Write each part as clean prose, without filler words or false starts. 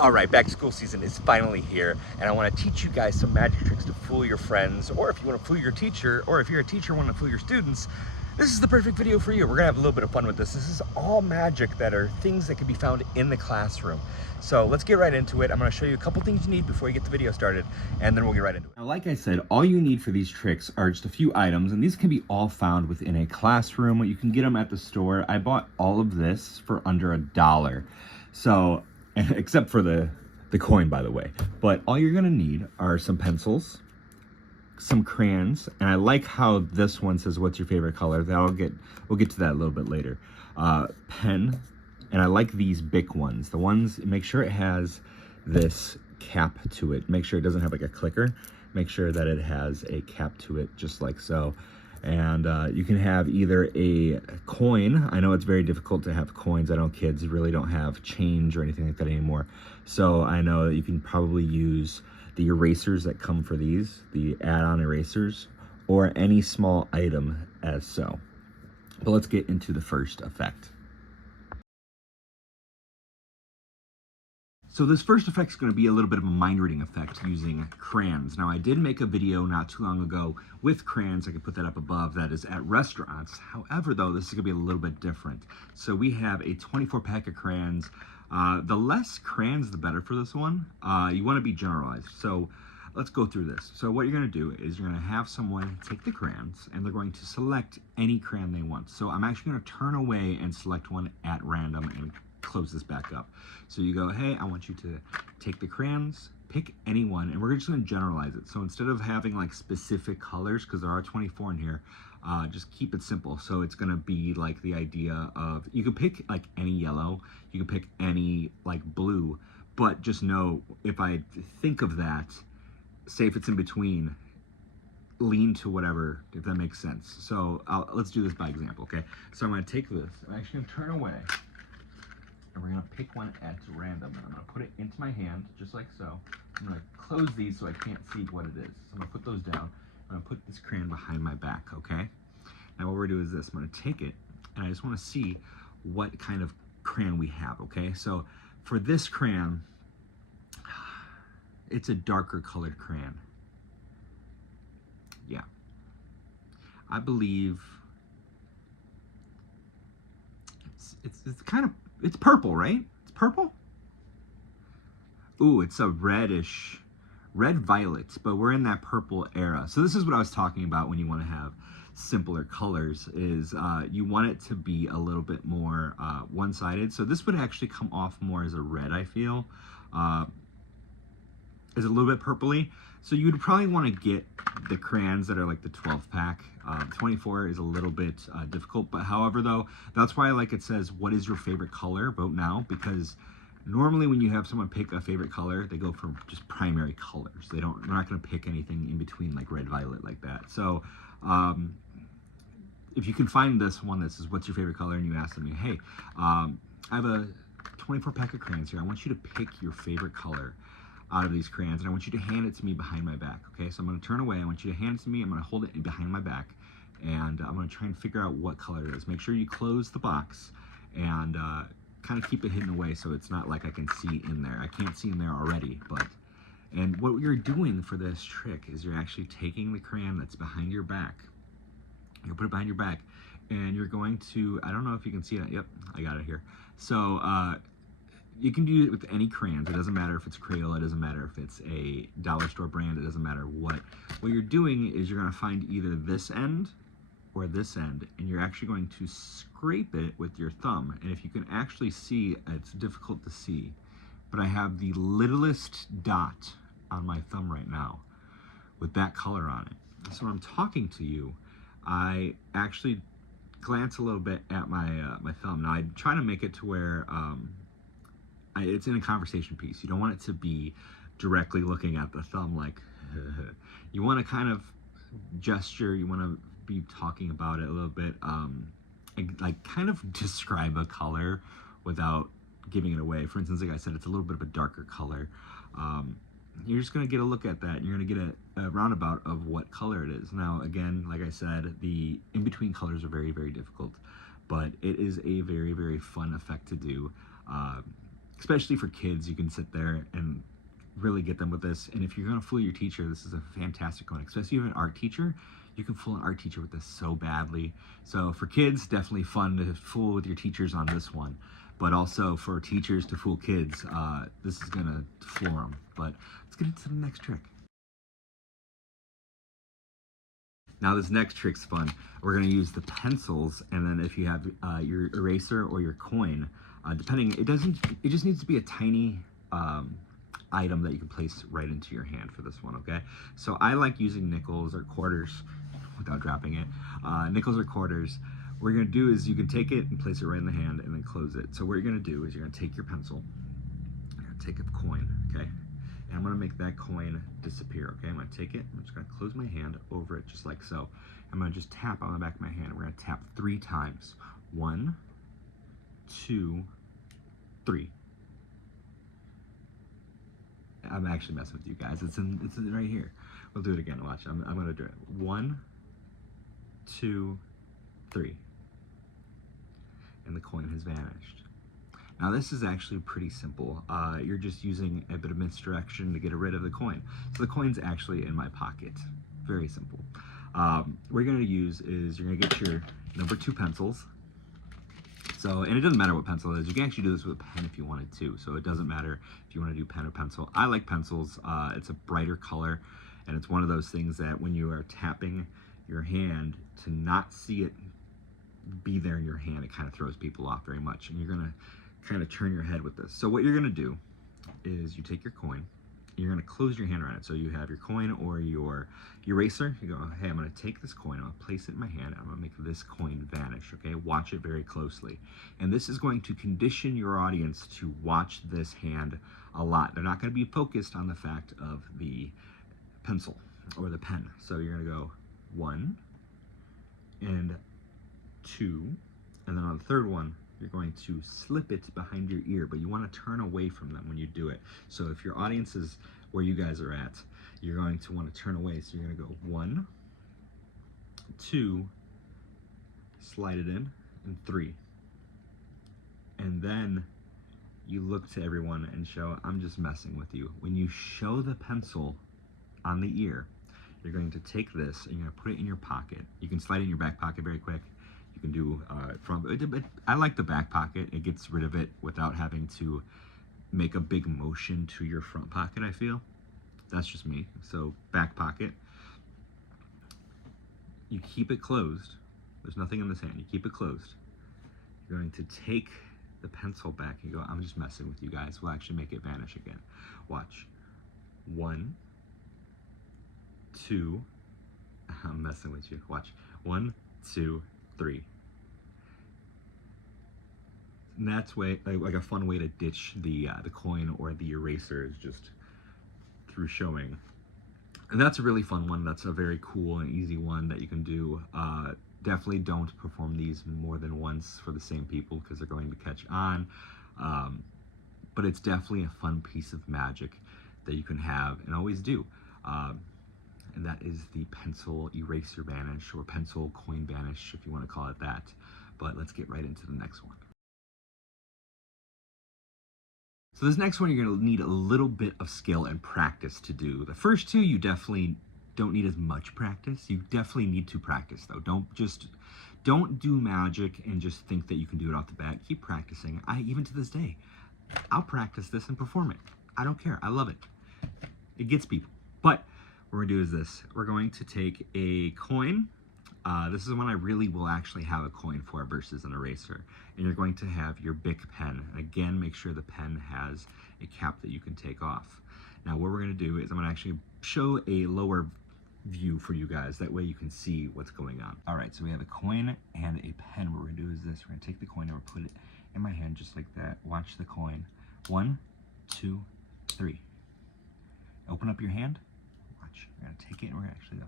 All right, back to school season is finally here, and I want to teach you guys some magic tricks to fool your friends, or if you want to fool your teacher, or if you're a teacher and want to fool your students, this is the perfect video for you. We're gonna have a little bit of fun with this. This is all magic that are things that can be found in the classroom. So let's get right into it. I'm gonna show you a couple things you need before you get the video started, and then we'll get right into it. Now, like I said, all you need for these tricks are just a few items, and these can be all found within a classroom. You can get them at the store. I bought all of this for under $1. So, except for the coin, by the way. But all you're gonna need are some pencils, some crayons, and I like how this one says what's your favorite color. We'll get to that a little bit later. Pen, and I like these Bic ones. The ones, make sure it has this cap to it. Make sure it doesn't have like a clicker. Make sure that it has a cap to it, just like so. And you can have either a coin. I know it's very difficult to have coins. I know kids really don't have change or anything like that anymore. So I know that you can probably use the erasers that come for these, the add-on erasers, or any small item as so. But let's get into the first effect. So this first effect is going to be a little bit of a mind reading effect using crayons. Now, I did make a video not too long ago with crayons. I can put that up above. That is at restaurants. However, though, this is going to be a little bit different. So we have a 24 pack of crayons. The less crayons, the better for this one. You want to be generalized. So let's go through this. So what you're going to do is you're going to have someone take the crayons, and they're going to select any crayon they want. So I'm actually going to turn away and select one at random and close this back up. So you go, hey, I want you to take the crayons, pick any one, and we're just going to generalize it. So instead of having like specific colors, because there are 24 in here, just keep it simple. So it's going to be like the idea of, you can pick like any yellow, you can pick any like blue, but just know if I think of that, say if it's in between, lean to whatever, if that makes sense. So let's do this by example, okay? So I'm going to take this, I'm actually going to turn away, and we're going to pick one at random, and I'm going to put it into my hand, just like so. I'm going to close these so I can't see what it is. So I'm going to put those down. I'm going to put this crayon behind my back, okay? Now what we're going to do is this. I'm going to take it, and I just want to see what kind of crayon we have, okay? So for this crayon, it's a darker colored crayon. Yeah. I believe it's kind of, it's purple, right? It's purple? Ooh, it's a reddish, red violet, but we're in that purple era. So this is what I was talking about when you want to have simpler colors, is you want it to be a little bit more one-sided. So this would actually come off more as a red, I feel. Is a little bit purpley. So you would probably want to get the crayons that are like the 12 pack. 24 is a little bit difficult, but however though, that's why like it says, what is your favorite color? Vote now, because normally when you have someone pick a favorite color, they go for just primary colors. They're not going to pick anything in between like red, violet like that. So if you can find this one that says, what's your favorite color? And you ask them, hey, I have a 24 pack of crayons here. I want you to pick your favorite color out of these crayons, and I want you to hand it to me behind my back, okay? So I'm going to turn away, I want you to hand it to me, I'm going to hold it behind my back, and I'm going to try and figure out what color it is. Make sure you close the box, and kind of keep it hidden away so it's not like I can see in there. I can't see in there already, and what you're doing for this trick is you're actually taking the crayon that's behind your back, you put it behind your back, and you're going to, I don't know if you can see that, yep, I got it here. So, you can do it with any crayons. It doesn't matter if it's Crayola, it doesn't matter if it's a dollar store brand, it doesn't matter what. What you're doing is you're going to find either this end or this end, and you're actually going to scrape it with your thumb. And if you can actually see, it's difficult to see, but I have the littlest dot on my thumb right now with that color on it. So when I'm talking to you, I actually glance a little bit at my my thumb. Now I try to make it to where it's in a conversation piece. You don't want it to be directly looking at the thumb like, you want to kind of gesture, you want to be talking about it a little bit, like kind of describe a color without giving it away. For instance, like I said, it's a little bit of a darker color. You're just going to get a look at that, and you're going to get a roundabout of what color it is. Now, again, like I said, the in-between colors are very, very difficult, but it is a very, very fun effect to do. especially for kids. You can sit there and really get them with this. And if you're going to fool your teacher, this is a fantastic one. Especially if you have an art teacher, you can fool an art teacher with this so badly. So for kids, definitely fun to fool with your teachers on this one. But also for teachers to fool kids, this is going to floor them. But let's get into the next trick. Now this next trick's fun. We're going to use the pencils, and then if you have your eraser or your coin, depending, it just needs to be a tiny item that you can place right into your hand for this one, okay? So I like using nickels or quarters without dropping it. Nickels or quarters. What you're gonna do is you can take it and place it right in the hand and then close it. So what you're gonna do is you're gonna take your pencil, you're gonna take a coin, okay? And I'm gonna make that coin disappear, okay? I'm gonna take it, I'm just gonna close my hand over it just like so. I'm gonna just tap on the back of my hand. We're gonna tap 3 times. 1, 2, 3. I'm actually messing with you guys. It's in right here. We'll do it again. Watch. I'm gonna do it. 1, 2, 3. And the coin has vanished. Now this is actually pretty simple. You're just using a bit of misdirection to get rid of the coin. So the coin's actually in my pocket. Very simple. What you're gonna use is you're gonna get your number 2 pencils. So, and it doesn't matter what pencil it is. You can actually do this with a pen if you wanted to. So it doesn't matter if you want to do pen or pencil. I like pencils. It's a brighter color, and it's one of those things that when you are tapping your hand, to not see it be there in your hand, it kind of throws people off very much. And you're going to kind of turn your head with this. So what you're going to do is you take your coin, you're going to close your hand around it. So you have your coin or your eraser. You go, hey, I'm going to take this coin, I'll place it in my hand, and I'm going to make this coin vanish, okay? Watch it very closely. And this is going to condition your audience to watch this hand a lot. They're not going to be focused on the fact of the pencil or the pen. So you're going to go 1 and 2, and then on the third one, you're going to slip it behind your ear, but you want to turn away from them when you do it. So if your audience is where you guys are at, you're going to want to turn away. So you're going to go 1, 2, slide it in, and 3. And then you look to everyone and show, I'm just messing with you. When you show the pencil on the ear, you're going to take this and you're going to put it in your pocket. You can slide it in your back pocket very quick. You can do I like the back pocket. It gets rid of it without having to make a big motion to your front pocket, I feel. That's just me. So back pocket. You keep it closed. There's nothing in this hand. You keep it closed. You're going to take the pencil back and go, I'm just messing with you guys. We'll actually make it vanish again. Watch. 1, 2. I'm messing with you. Watch. 1, 2, 3. And that's like a fun way to ditch the coin or the eraser is just through showing. And that's a really fun one. That's a very cool and easy one that you can do. Definitely don't perform these more than once for the same people because they're going to catch on. But it's definitely a fun piece of magic that you can have and always do. And that is the pencil eraser vanish, or pencil coin vanish, if you want to call it that. But let's get right into the next one. So this next one, you're going to need a little bit of skill and practice to do. The first two, you definitely don't need as much practice. You definitely need to practice, though. Don't do magic and just think that you can do it off the bat. Keep practicing. Even to this day, I'll practice this and perform it. I don't care. I love it. It gets people. But what we're going to do is this. We're going to take a coin. This is one I really will actually have a coin for versus an eraser. And you're going to have your Bic pen. Again, make sure the pen has a cap that you can take off. Now what we're going to do is I'm going to actually show a lower view for you guys. That way you can see what's going on. All right, so we have a coin and a pen. What we're going to do is this. We're going to take the coin and we're put it in my hand just like that. Watch the coin. 1, 2, 3. Open up your hand. Watch. We're going to take it and we're going to actually go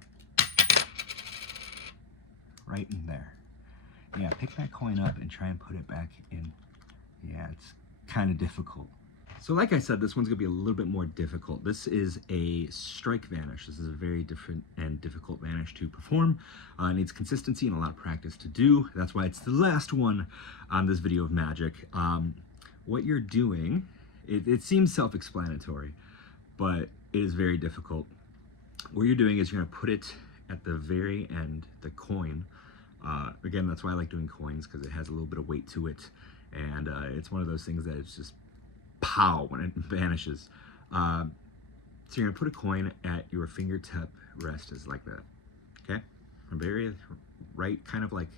right in there. Yeah, pick that coin up and try and put it back in. Yeah, it's kind of difficult. So like I said, this one's gonna be a little bit more difficult. This is a strike vanish. This is a very different and difficult vanish to perform. It needs consistency and a lot of practice to do. That's why it's the last one on this video of magic. What you're doing It seems self-explanatory, but it is very difficult. What you're doing is you're going to put it at the very end, the coin. Again, that's why I like doing coins, because it has a little bit of weight to it, and it's one of those things that it's just pow when it vanishes. So you're going to put a coin at your fingertip rest, is like that, okay? Very right, kind of like,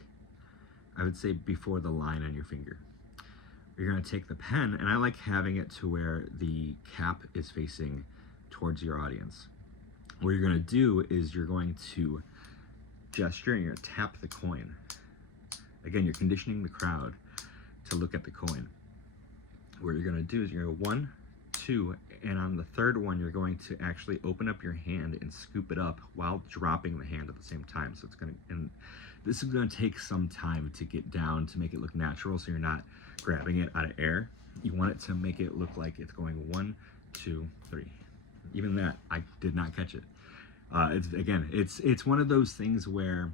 I would say before the line on your finger. You're going to take the pen, and I like having it to where the cap is facing towards your audience. What you're going to do is you're going to gesture and you're going to tap the coin. Again, you're conditioning the crowd to look at the coin. What you're going to do is you're going to 1, 2, and on the third one, you're going to actually open up your hand and scoop it up while dropping the hand at the same time. So it's going to, and this is going to take some time to get down to make it look natural, so you're not grabbing it out of air. You want it to make it look like it's going 1, 2, 3. Even that, I did not catch it. It's one of those things where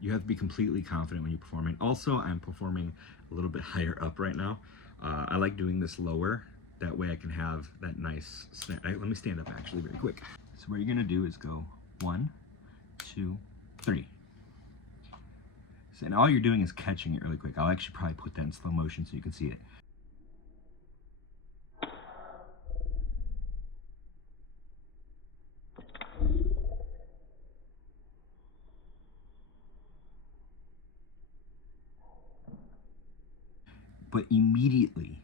you have to be completely confident when you're performing. Also, I'm performing a little bit higher up right now. I like doing this lower. That way I can have that nice snap. Let me stand up actually very quick. So what you're gonna do is go 1, 2, 3. So, and all you're doing is catching it really quick. I'll actually probably put that in slow motion so you can see it. But immediately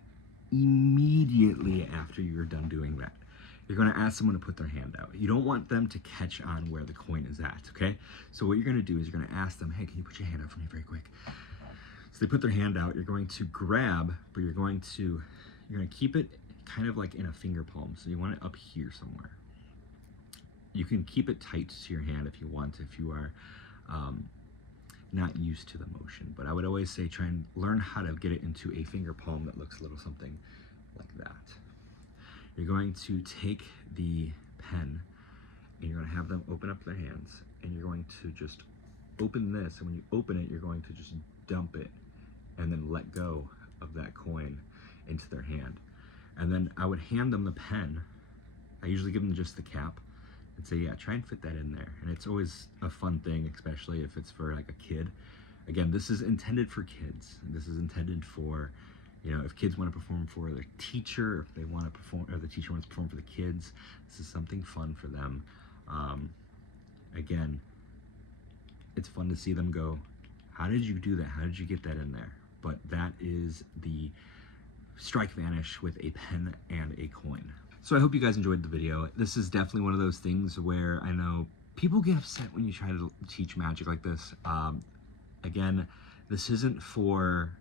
after you're done doing that, you're going to ask someone to put their hand out. You don't want them to catch on where the coin is at, okay? So what you're going to do is you're going to ask them, hey, can you put your hand out for me very quick? So they put their hand out. You're going to grab, but you're going to keep it kind of like in a finger palm. So you want it up here somewhere. You can keep it tight to your hand if you want, if you are not used to the motion, but I would always say try and learn how to get it into a finger palm that looks a little something like that. You're going to take the pen and you're going to have them open up their hands, and you're going to just open this, and when you open it, you're going to just dump it and then let go of that coin into their hand. And then I would hand them the pen. I usually give them just the cap and say, yeah, try and fit that in there. And it's always a fun thing, especially if it's for like a kid. Again, this is intended for kids. This is intended for, you know, if kids want to perform for their teacher, if they want to perform, or the teacher wants to perform for the kids, this is something fun for them. Again, it's fun to see them go, how did you do that? How did you get that in there? But that is the strike vanish with a pen and a coin. So I hope you guys enjoyed the video. This is definitely one of those things where I know people get upset when you try to teach magic like this. Again, this isn't for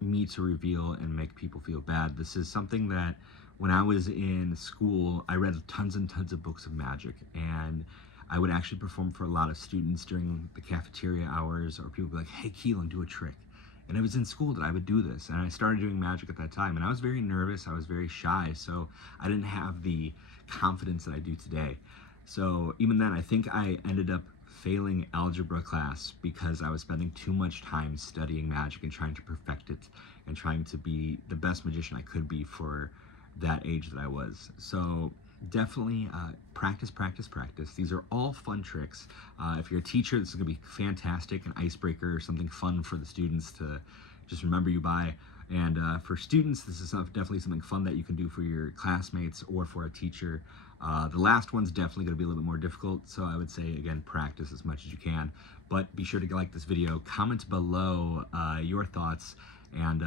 me to reveal and make people feel bad. This is something that when I was in school, I read tons and tons of books of magic, and I would actually perform for a lot of students during the cafeteria hours, or people would be like, hey, Keelan, do a trick. And it was in school that I would do this, and I started doing magic at that time, and I was very nervous, I was very shy, so I didn't have the confidence that I do today. So even then, I think I ended up failing algebra class because I was spending too much time studying magic and trying to perfect it and trying to be the best magician I could be for that age that I was. So definitely practice, practice, practice. These are all fun tricks. If you're a teacher, this is gonna be fantastic, an icebreaker, something fun for the students to just remember you by. And for students, this is definitely something fun that you can do for your classmates or for a teacher. The last one's definitely gonna be a little bit more difficult, so I would say, again, practice as much as you can. But be sure to like this video, comment below your thoughts, and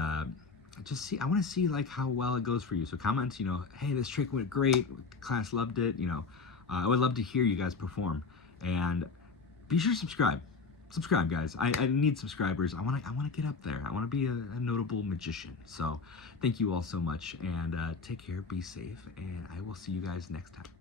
just see, I want to see like how well it goes for you. So comment, you know, hey, this trick went great, the class loved it, you know. I would love to hear you guys perform, and be sure to subscribe, guys. I need subscribers. I want to get up there. I want to be a notable magician. So thank you all so much, and take care, be safe, and I will see you guys next time.